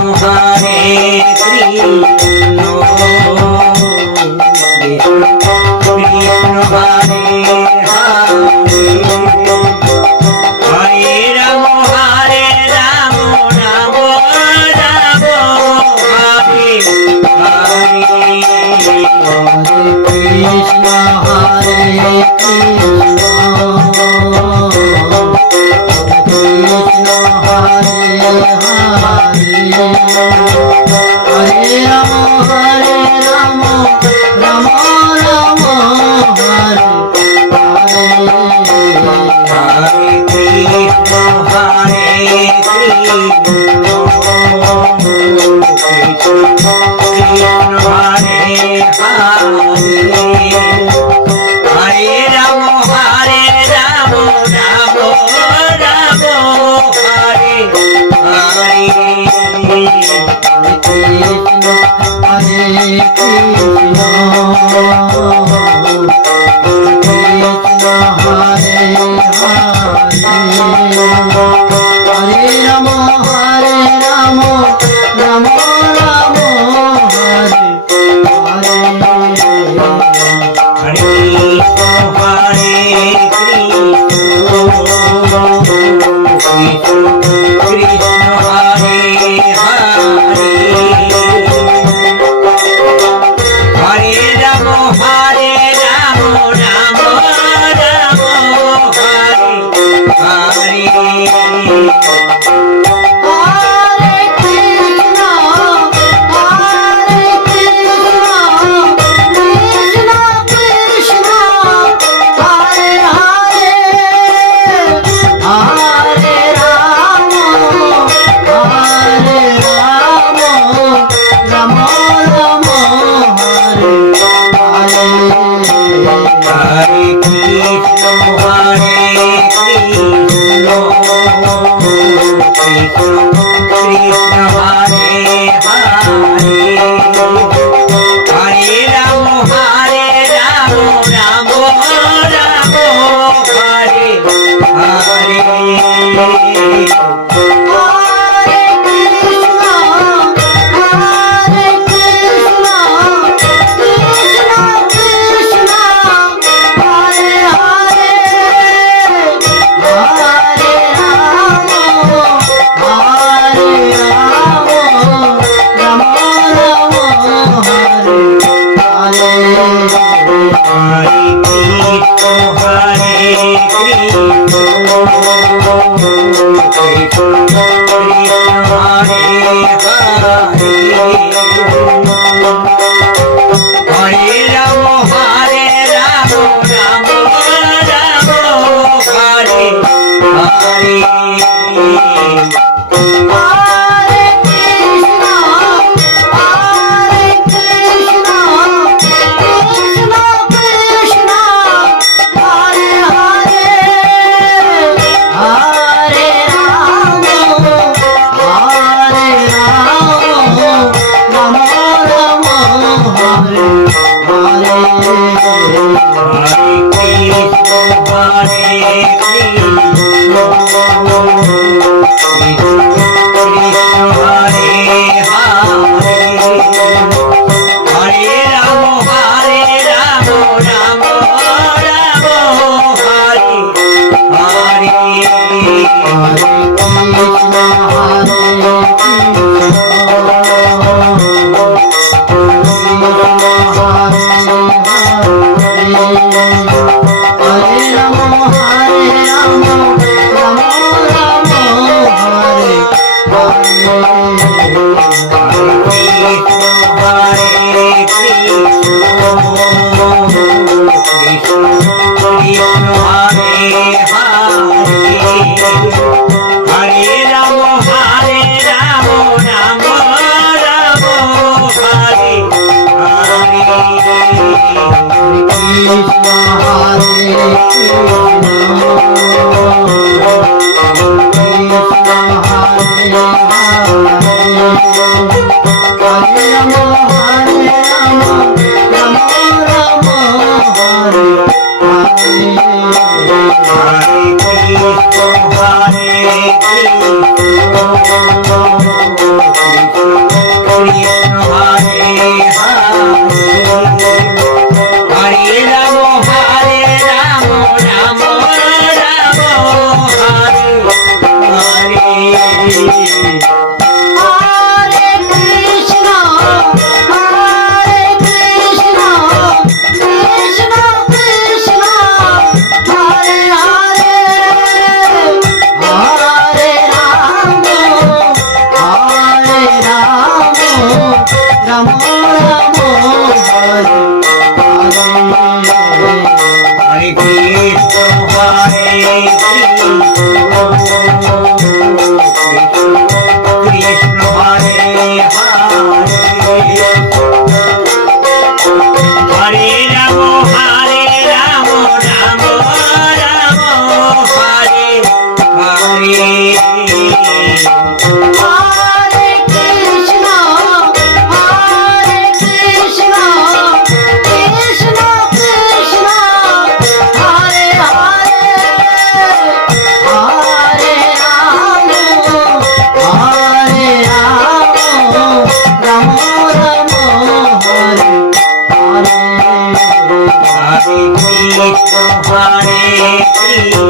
Hare Krishna Hare Hare Ram Ram Hare Yeah. you.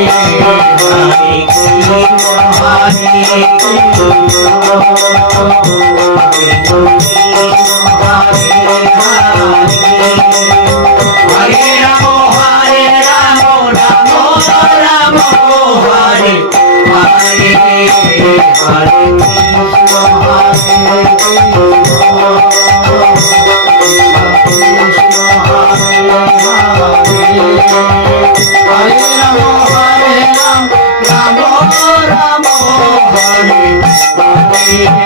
Hare Hare Hare Hare Yeah.